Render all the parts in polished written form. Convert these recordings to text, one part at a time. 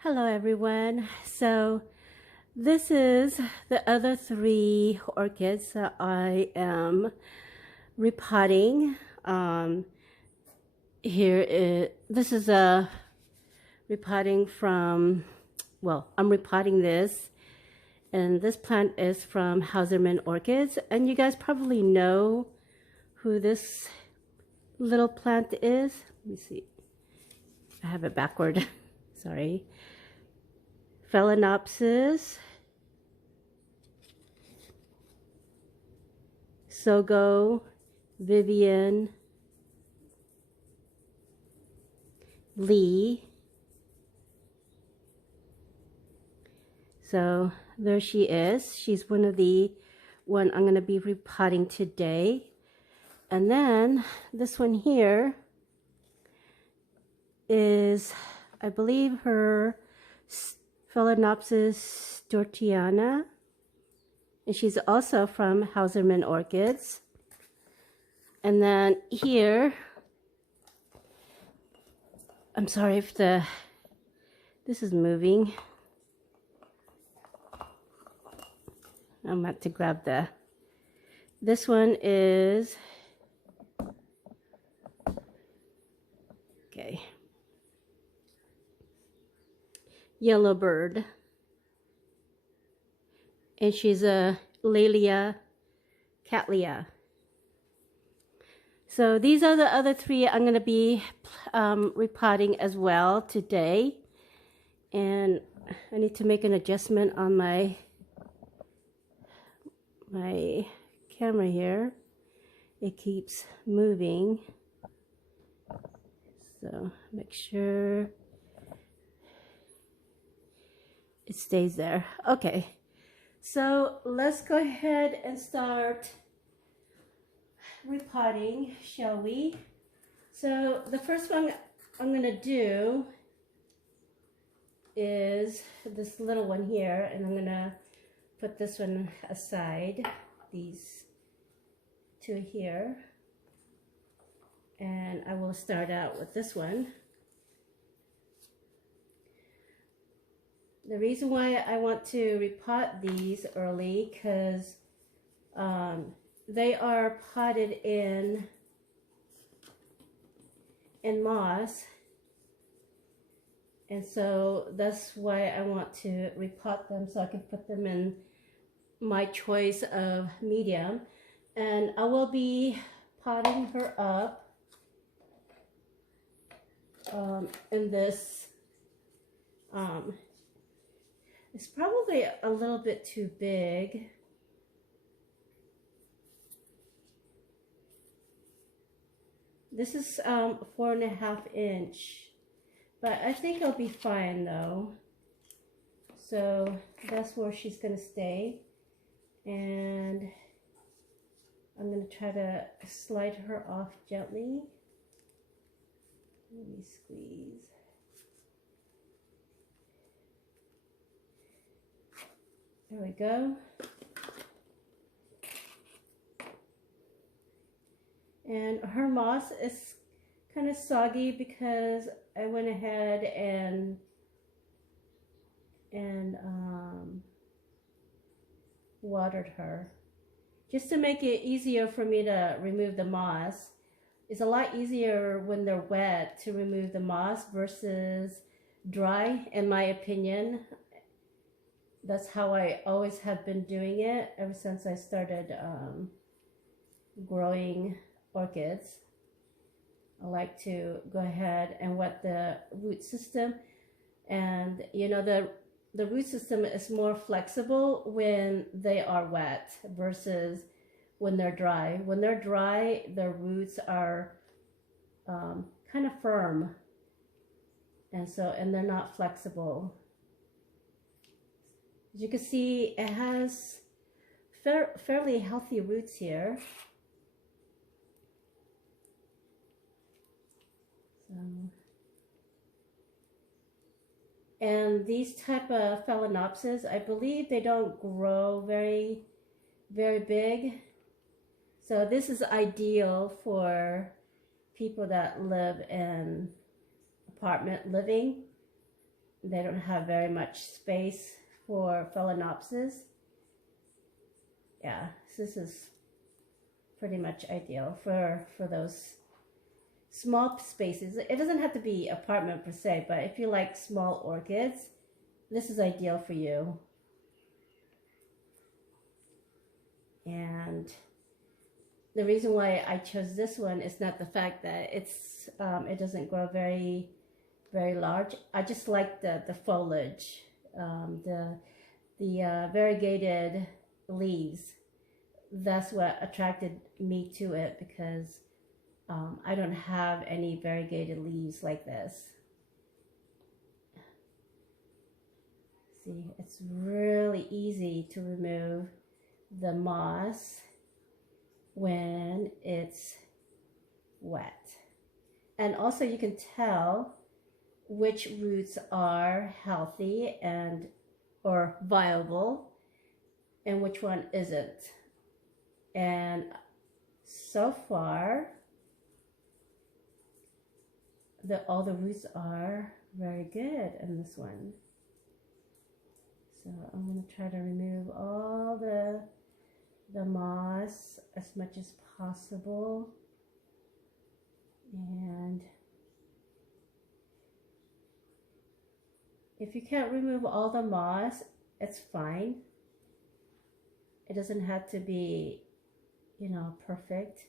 Hello everyone. So this is the other three orchids that I am repotting. This is a repotting from, well, I'm repotting this, and this plant is from Hausermann'S Orchids, and you guys probably know who this little plant is. Let me see. I have it backward. Sorry. PHALAENOPSIS, Sogo, VIVIEN, Lee. So there she is. She's one I'm going to be repotting today. And then this one here is, I believe, her PHALAENOPSIS STUARTIANA, and she's also from Hausermann'S Orchids. And then here, I'm sorry if this is moving. I'm about to grab this one is, okay, Yellowbird, and she's a Laelia Cattleya. So these are the other three I'm going to be repotting as well today, and I need to make an adjustment on my camera here. It keeps moving, so make sure it stays there. Okay, so let's go ahead and start repotting, shall we? So the first one I'm going to do is this little one here, and I'm going to put this one aside, these two here, and I will start out with this one. The reason why I want to repot these early, because they are potted in moss, and so that's why I want to repot them, so I can put them in my choice of medium. And I will be potting her up in this. It's probably a little bit too big. This is 4.5 inch, but I think it'll be fine though. So that's where she's gonna stay, and I'm gonna try to slide her off gently. Let me squeeze. There we go. And her moss is kind of soggy because I went ahead and watered her, just to make it easier for me to remove the moss. It's a lot easier when they're wet to remove the moss versus dry, in my opinion. That's how I always have been doing it ever since I started growing orchids. I like to go ahead and wet the root system, and you know, the root system is more flexible when they are wet versus when they're dry. When they're dry, the roots are kind of firm, and they're not flexible. As you can see, it has fairly healthy roots here. And these type of PHALAENOPSIS, I believe they don't grow very big. So this is ideal for people that live in apartment living. they don't have very much space for Phalaenopsis. Yeah, this is pretty much ideal for those small spaces. It doesn't have to be apartment per se, but if you like small orchids, this is ideal for you. And the reason why I chose this one is not the fact that it's it doesn't grow very large. I just like the foliage, the variegated leaves. That's what attracted me to it, because I don't have any variegated leaves like this. See, it's really easy to remove the moss when it's wet. And also you can tell which roots are healthy and or viable and which one isn't. And so far all the roots are very good in this one. So I'm going to try to remove all the moss as much as possible. And if you can't remove all the moss, it's fine. It doesn't have to be, you know, perfect.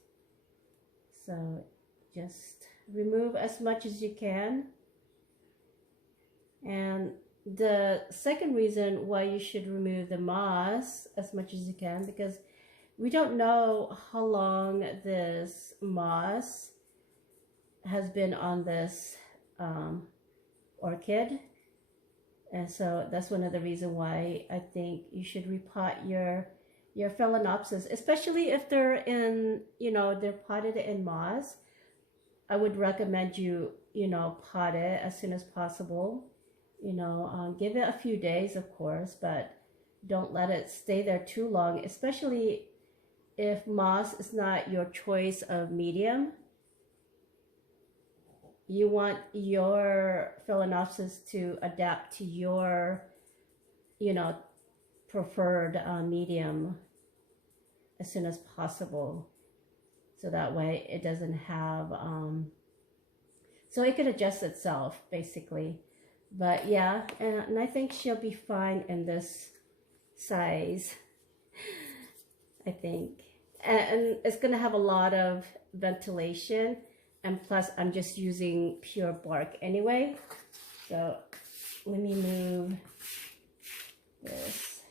So just remove as much as you can. And the second reason why you should remove the moss as much as you can, because we don't know how long this moss has been on this orchid. And so that's one of the reasons why I think you should repot your Phalaenopsis, especially if they're in, you know, they're potted in moss. I would recommend you, you know, pot it as soon as possible. You know, give it a few days, of course, but don't let it stay there too long, especially if moss is not your choice of medium. You want your Phalaenopsis to adapt to your, you know, preferred medium as soon as possible. So that way it doesn't have, so it can adjust itself, basically. But yeah, and I think she'll be fine in this size, I think. And it's going to have a lot of ventilation. And plus, I'm just using pure bark anyway. So let me move this.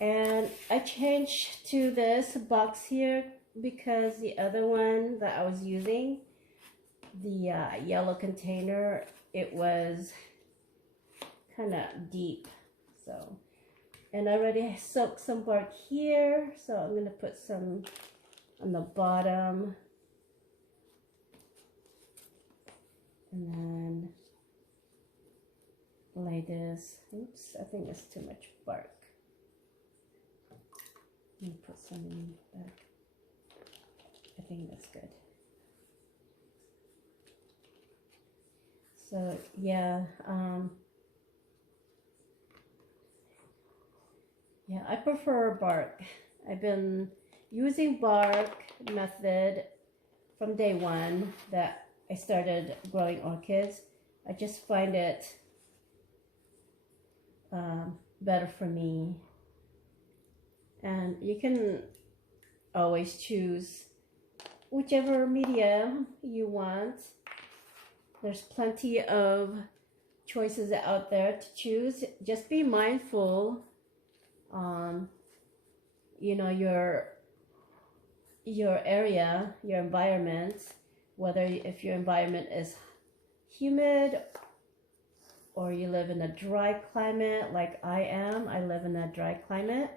And I changed to this box here because the other one that I was using, the yellow container, it was kind of deep. So, and I already soaked some bark here, so I'm going to put some on the bottom. And then lay this. Oops, I think it's too much bark. Let me put some in back. I think that's good. So yeah, yeah, I prefer bark. I've been using bark method from day one that I started growing orchids. I just find it better for me. And you can always choose whichever medium you want. There's plenty of choices out there to choose. Just be mindful on, you know, your area, your environment, whether if your environment is humid or you live in a dry climate like I am. I live in a dry climate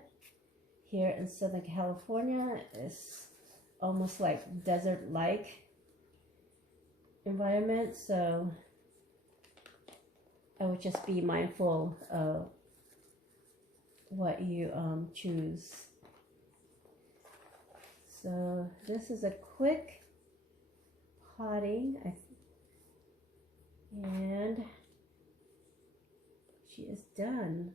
here in Southern California. It's almost like desert-like environment, so I would just be mindful of what you choose. So this is a quick potting, and she is done.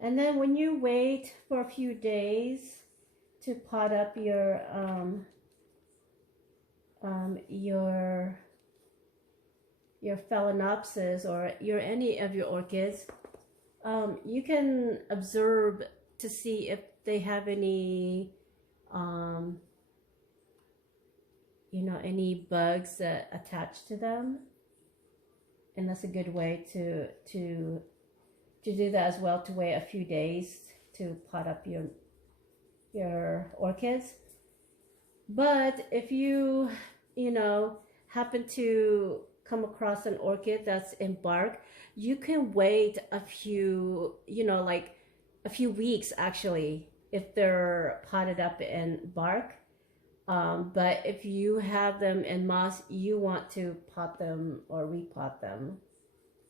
And then when you wait for a few days to pot up your Phalaenopsis or any of your orchids, you can observe to see if they have any you know, any bugs that attach to them, and that's a good way to do that as well, to wait a few days to pot up your orchids. But if you know, happen to come across an orchid that's in bark, you can wait a few, you know, like a few weeks actually, if they're potted up in bark. But if you have them in moss, you want to pot them or repot them.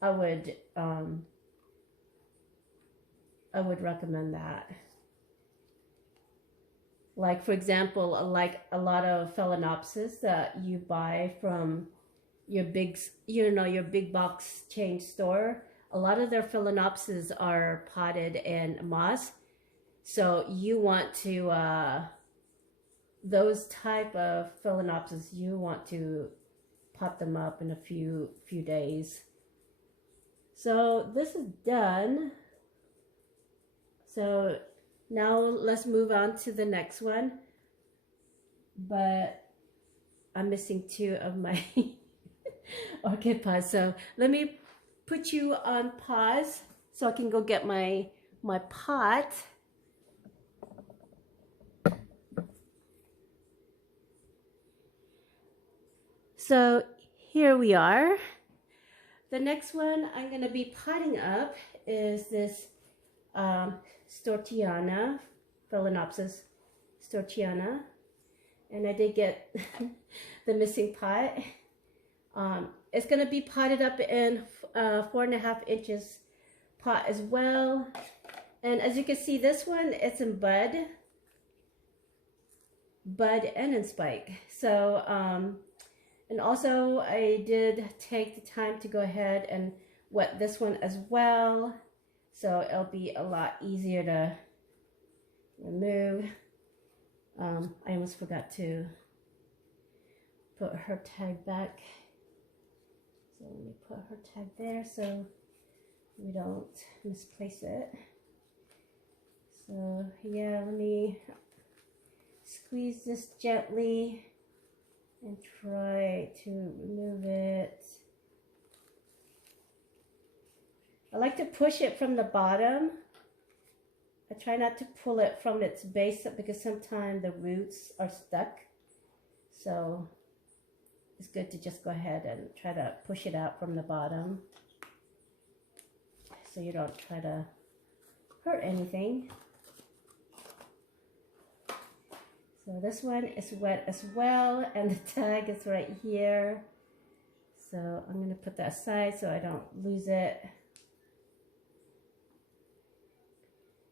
I would recommend that. Like, for example, like a lot of Phalaenopsis that you buy from your big, you know, your big box chain store, a lot of their Phalaenopsis are potted in moss. So you want to, those type of Phalaenopsis, you want to pot them up in a few days. So this is done. So now let's move on to the next one. But I'm missing 2 of my orchid pots. So let me put you on pause so I can go get my pot. So here we are. The next one I'm going to be potting up is this STUARTIANA, Phalaenopsis STUARTIANA, and I did get the missing pot. It's going to be potted up in 4.5 inches pot as well. And as you can see, this one, it's in bud and in spike. So and also I did take the time to go ahead and wet this one as well, so it'll be a lot easier to remove. I almost forgot to put her tag back. So let me put her tag there so we don't misplace it. So yeah, let me squeeze this gently and try to remove it. I like to push it from the bottom. I try not to pull it from its base because sometimes the roots are stuck. So it's good to just go ahead and try to push it out from the bottom so you don't try to hurt anything. So this one is wet as well, and the tag is right here. So I'm going to put that aside so I don't lose it.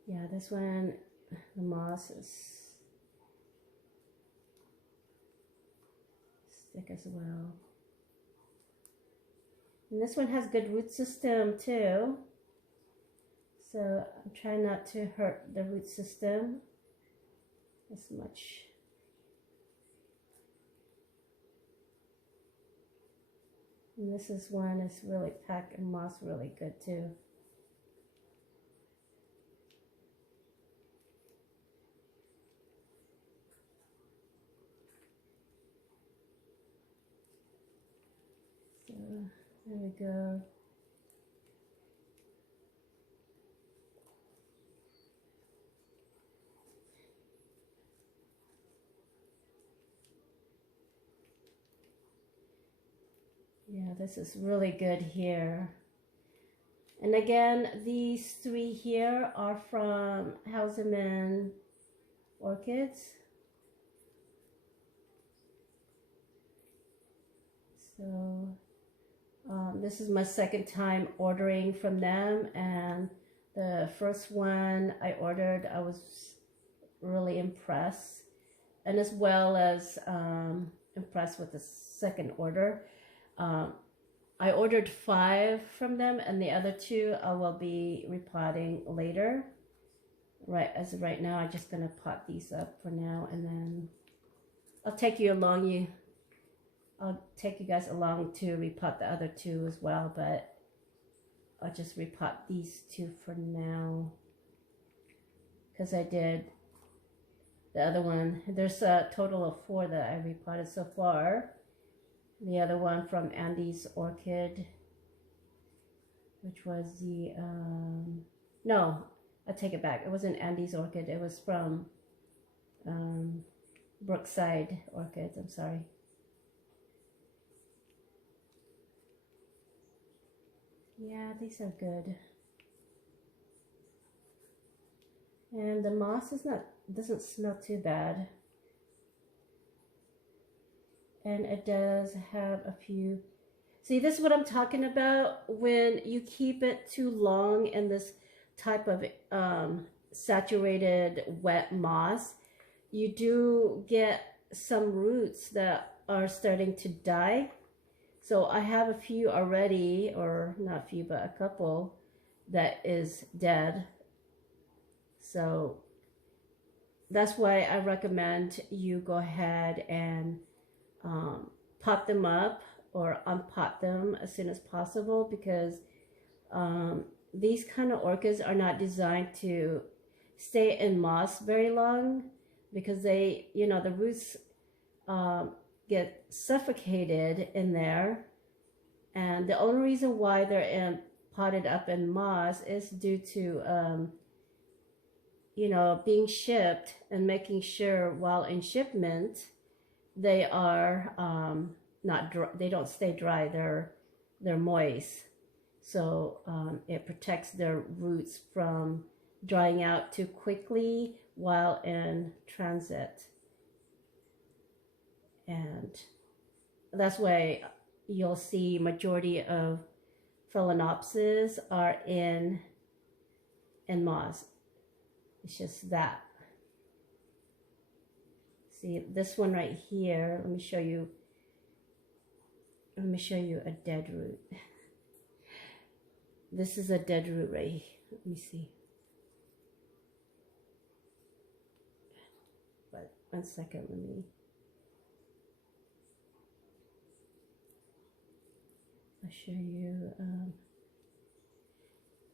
Yeah, this one, the moss is thick as well. And this one has good root system too. So I'm trying not to hurt the root system as much. And this is one is really packed in moss really good too. So there we go. Yeah, this is really good here. And again, these 3 here are from Hausermann'S Orchids. So this is my second time ordering from them, and the first one I ordered, I was really impressed. and as well as impressed with the second order. I ordered 5 from them, and the other 2 I will be repotting later. As of right now, I'm just gonna pot these up for now, and then I'll take you guys along to repot the other 2 as well, but I'll just repot these 2 for now, because I did the other one. There's a total of 4 that I repotted so far. The other one from Andy's Orchid, which was the, no, I take it back. It wasn't Andy's Orchid. It was from Brookside Orchids. I'm sorry. Yeah, these are good. And the moss doesn't smell too bad. And it does have a few. See, this is what I'm talking about. When you keep it too long in this type of saturated wet moss, you do get some roots that are starting to die. So I have a few already, or not a few, but a couple that is dead. So that's why I recommend you go ahead and pot them up or unpot them as soon as possible, because these kind of orchids are not designed to stay in moss very long, because they, the roots get suffocated in there. And the only reason why they're potted up in moss is due to being shipped, and making sure while in shipment they are not dry, they don't stay dry, they're moist. So it protects their roots from drying out too quickly while in transit. And that's why you'll see majority of PHALAENOPSIS are in moss. It's just that. See this one right here, let me show you a dead root. This is a dead root right here. Let me see. But 1 second, I'll show you.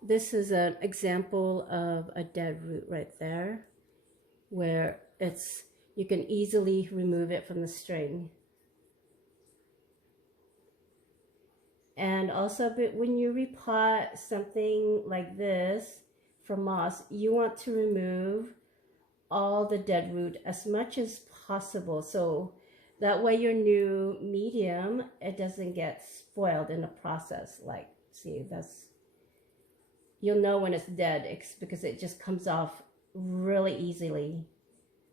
This is an example of a dead root right there, where you can easily remove it from the string. And also, but when you repot something like this from moss, you want to remove all the dead root as much as possible, so that way your new medium, it doesn't get spoiled in the process. Like, see, you'll know when it's dead, it's because it just comes off really easily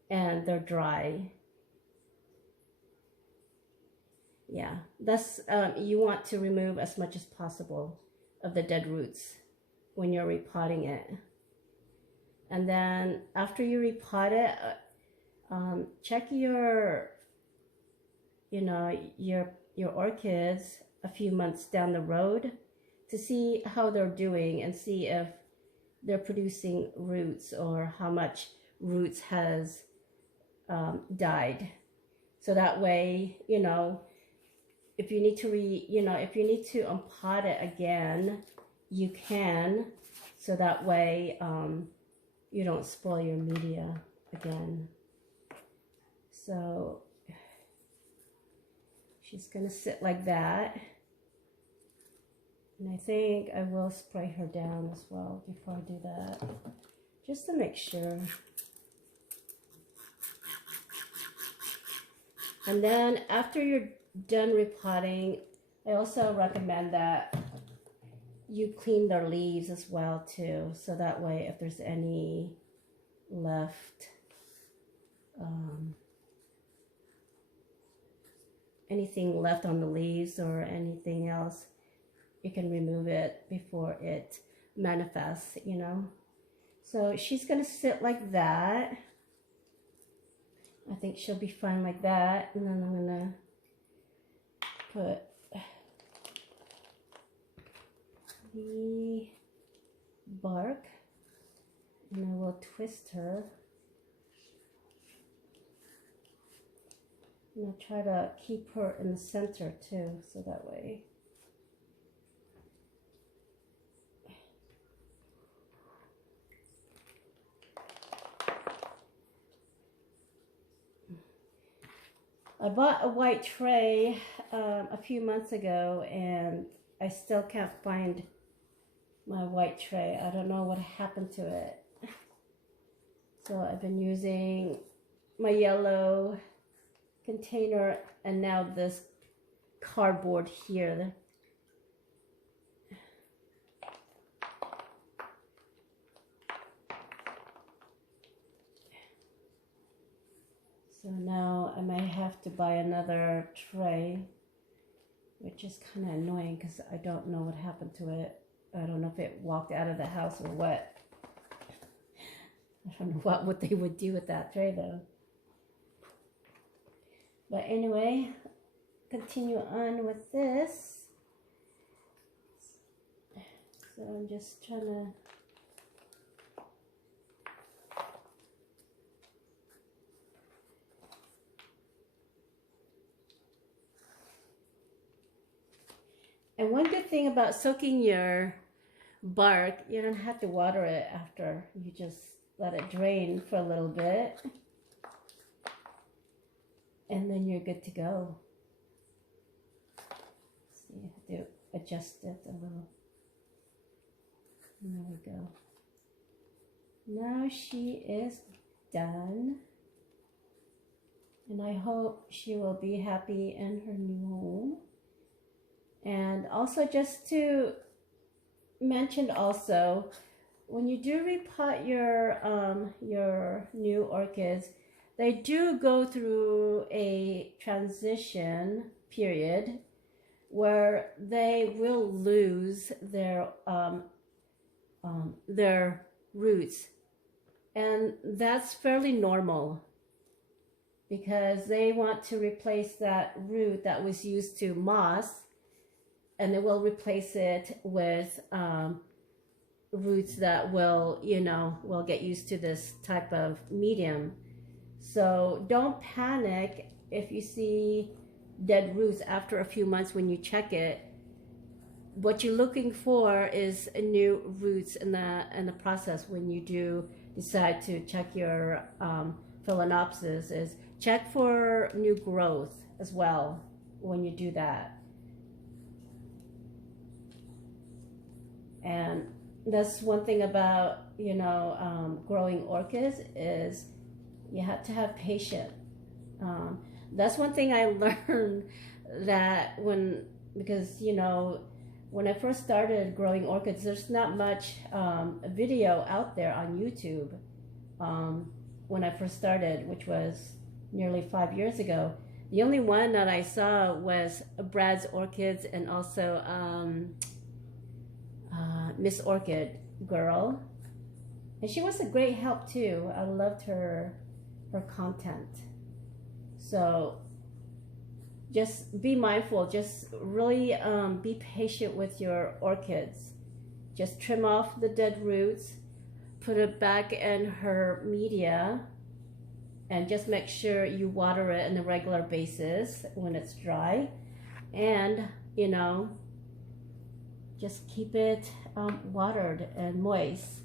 and they're dry. Yeah, that's you want to remove as much as possible of the dead roots when you're repotting it. And then after you repot it, check your orchids a few months down the road to see how they're doing, and see if they're producing roots or how much roots has died. So that way, if you need to unpot it again, you can, so that way you don't spoil your media again. So she's gonna sit like that, and I think I will spray her down as well before I do that, just to make sure. And then after you're done repotting, I also recommend that you clean their leaves as well too, so that way if there's any left, anything left on the leaves or anything else, you can remove it before it manifests, So she's gonna sit like that. I think she'll be fine like that. And then I'm gonna put the bark, and I will twist her. And I'll try to keep her in the center too, so that way. I bought a white tray a few months ago, and I still can't find my white tray. I don't know what happened to it. So I've been using my yellow container and now this cardboard here. So now I might have to buy another tray, which is kind of annoying because I don't know what happened to it. I don't know if it walked out of the house or what. I don't know what they would do with that tray though. But anyway, continue on with this. So I'm just trying to and one good thing about soaking your bark, you don't have to water it after. You just let it drain for a little bit. And then you're good to go. So you have to adjust it a little. And there we go. Now she is done. And I hope she will be happy in her new home. And also just to mention also, when you do repot your new orchids, they do go through a transition period where they will lose their roots, and that's fairly normal because they want to replace that root that was used to moss, and they will replace it with roots that will, will get used to this type of medium. So don't panic if you see dead roots after a few months when you check it. What you're looking for is new roots in the process when you do decide to check your Phalaenopsis. Is check for new growth as well when you do that. And that's one thing about growing orchids is you have to have patience. That's one thing I learned that because when I first started growing orchids, there's not much video out there on YouTube. When I first started, which was nearly 5 years ago, the only one that I saw was Brad's Orchids and also Miss Orchid Girl, and she was a great help too. I loved her content. So just be mindful, just really be patient with your orchids. Just trim off the dead roots, put it back in her media, and just make sure you water it on a regular basis when it's dry. And just keep it watered and moist.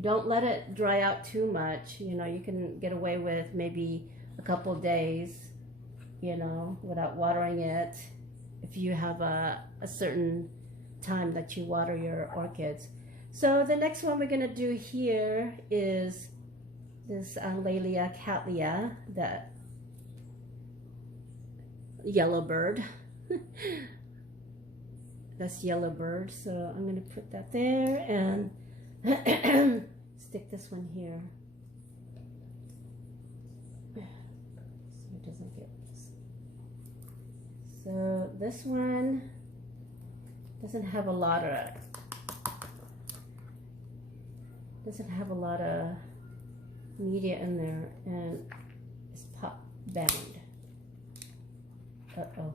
Don't let it dry out too much. You can get away with maybe a couple days, without watering it if you have a certain time that you water your orchids. So the next one we're going to do here is this Laelia cattleya, that yellow bird. That's yellow bird. So I'm going to put that there and stick this one here. So it doesn't get this. So this one doesn't have a lot of media in there, and bound. Uh-oh.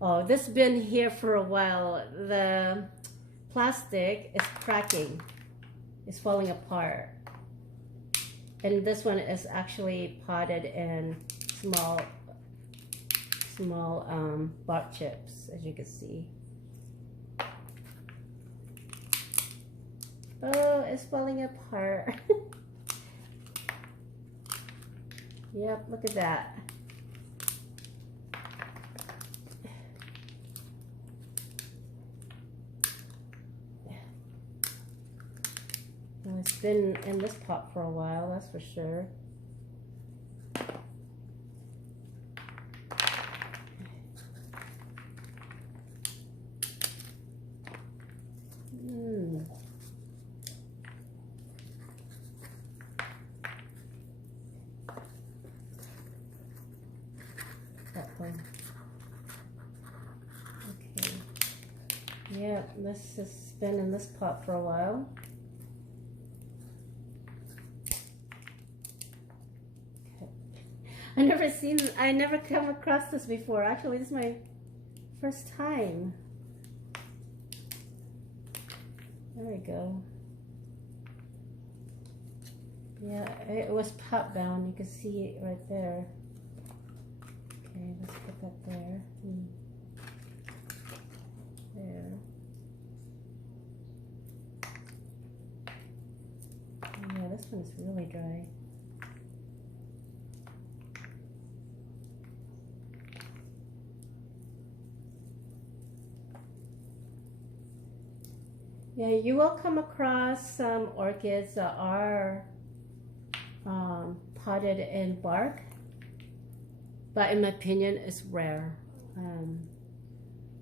Oh, this has been here for a while. The plastic is cracking. It's falling apart. And this one is actually potted in small bark chips, as you can see. Oh, it's falling apart. Yep, look at that. Well, it's been in this pot for a while, that's for sure. That one. Okay. Yeah, this has been in this pot for a while. I never come across this before. Actually, this is my first time. There we go. Yeah, it was pot bound. You can see it right there. Okay, let's put that there. There. Yeah, this one's really dry. Yeah, you will come across some orchids that are potted in bark, but in my opinion, it's rare.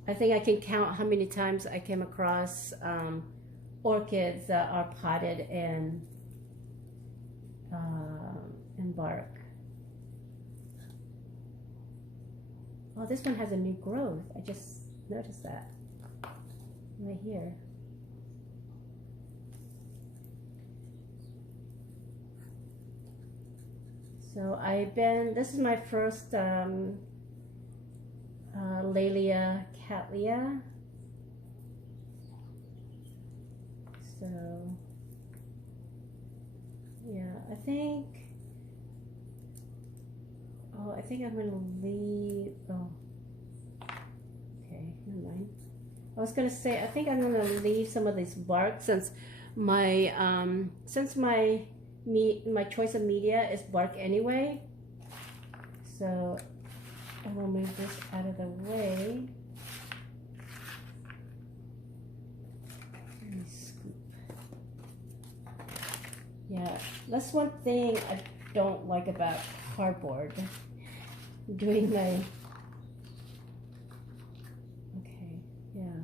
I think I can count how many times I came across orchids that are potted in bark. Oh, this one has a new growth. I just noticed that right here. So this is my first Laelia cattleya. So, yeah, I think I'm gonna leave, okay, never mind. I was gonna say, I think I'm gonna leave some of this bark since my choice of media is bark anyway. So I will move this out of the way. Let me scoop. Yeah, that's one thing I don't like about cardboard. Doing my, okay, yeah.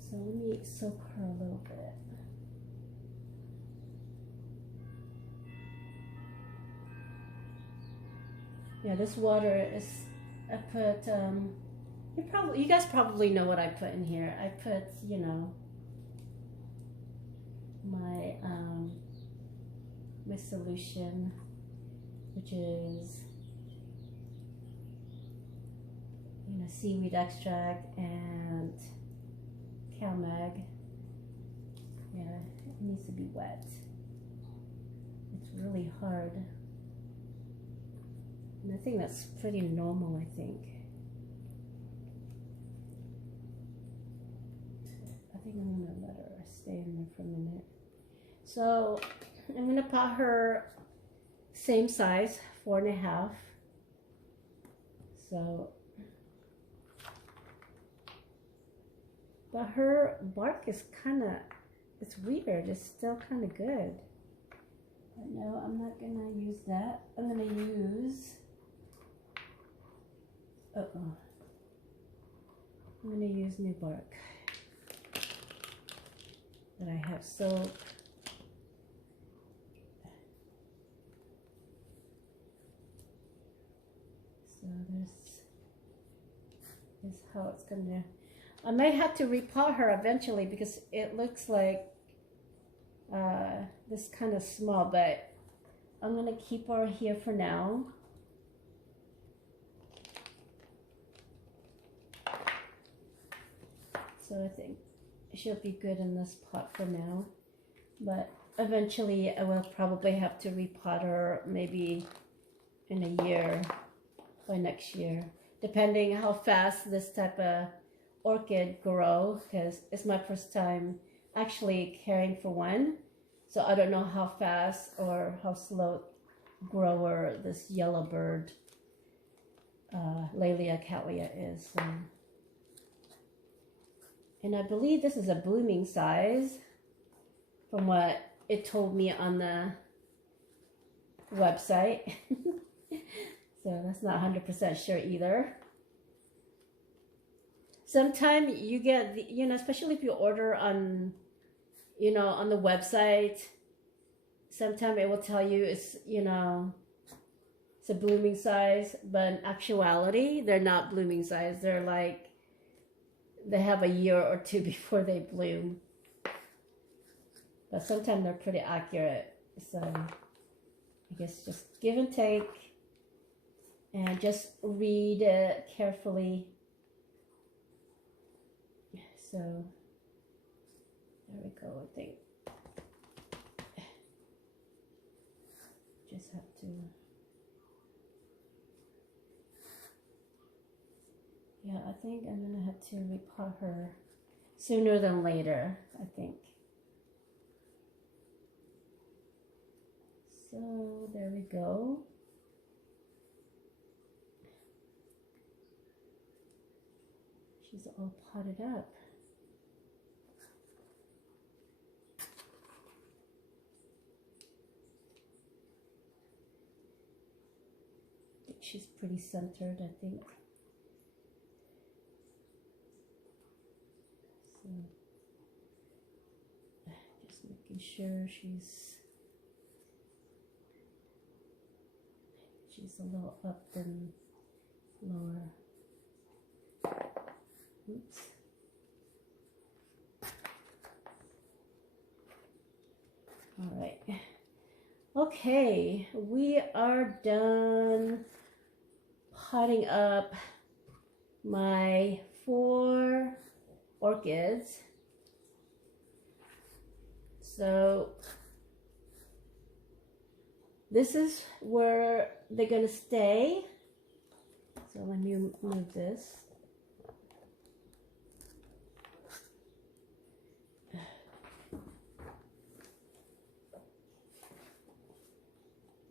So let me soak her a little bit. Yeah, this water is, I put, you guys probably know what I put in here. I put, you know, my solution, which is, you know, seaweed extract and CalMag. Yeah, it needs to be wet. It's really hard. And I think that's pretty normal, I think. I think I'm gonna let her stay in there for a minute. So I'm gonna pot her same size, 4.5. So, but her bark is it's weird. It's still kind of good. But no, I'm not gonna use that. I'm gonna use, I'm gonna use new bark that I have soaked. So this is how it's gonna. I might have to repot her eventually because it looks like this kind of small, but I'm going to keep her here for now. So I think she'll be good in this pot for now. But eventually I will probably have to repot her maybe in a year, by next year, depending how fast this type of orchid grow, because it's my first time actually caring for one. So I don't know how fast or how slow grower this yellow bird Laelia cattleya is. So. And I believe this is a blooming size from what it told me on the website. So that's not 100% sure either. Sometimes you get, you know, especially if you order on, you know, on the website, sometimes it will tell you it's, you know, it's a blooming size, but in actuality, they're not blooming size. They're like, they have a year or two before they bloom. But sometimes they're pretty accurate. So I guess just give and take and just read it carefully. So there we go, I think. Just have to, yeah, I think I'm gonna have to repot her sooner than later, I think. So there we go. She's all potted up. She's pretty centered, I think. So just making sure she's a little up and lower. Oops. All right. Okay, we are done potting up my 4 orchids. So this is where they're gonna stay. So let me move this.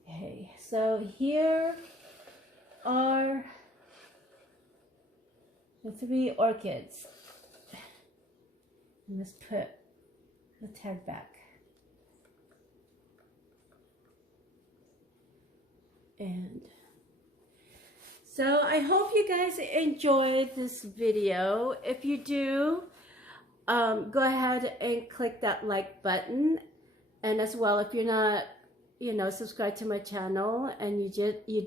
Okay, so here are the 3 orchids. Let's put the tag back. And so I hope you guys enjoyed this video. If you do, go ahead and click that like button. And as well, if you're not, you know, subscribe to my channel and you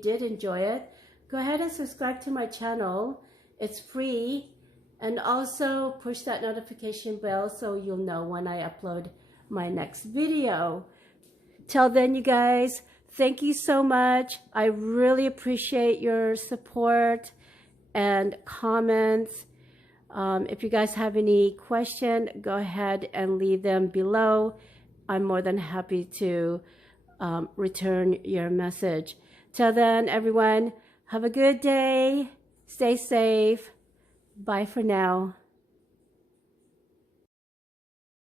did enjoy it, go ahead and subscribe to my channel. It's free. And also push that notification bell so you'll know when I upload my next video. Till then, you guys, thank you so much. I really appreciate your support and comments. If you guys have any question, go ahead and leave them below. I'm more than happy to return your message. Till then, everyone, have a good day. Stay safe. Bye for now.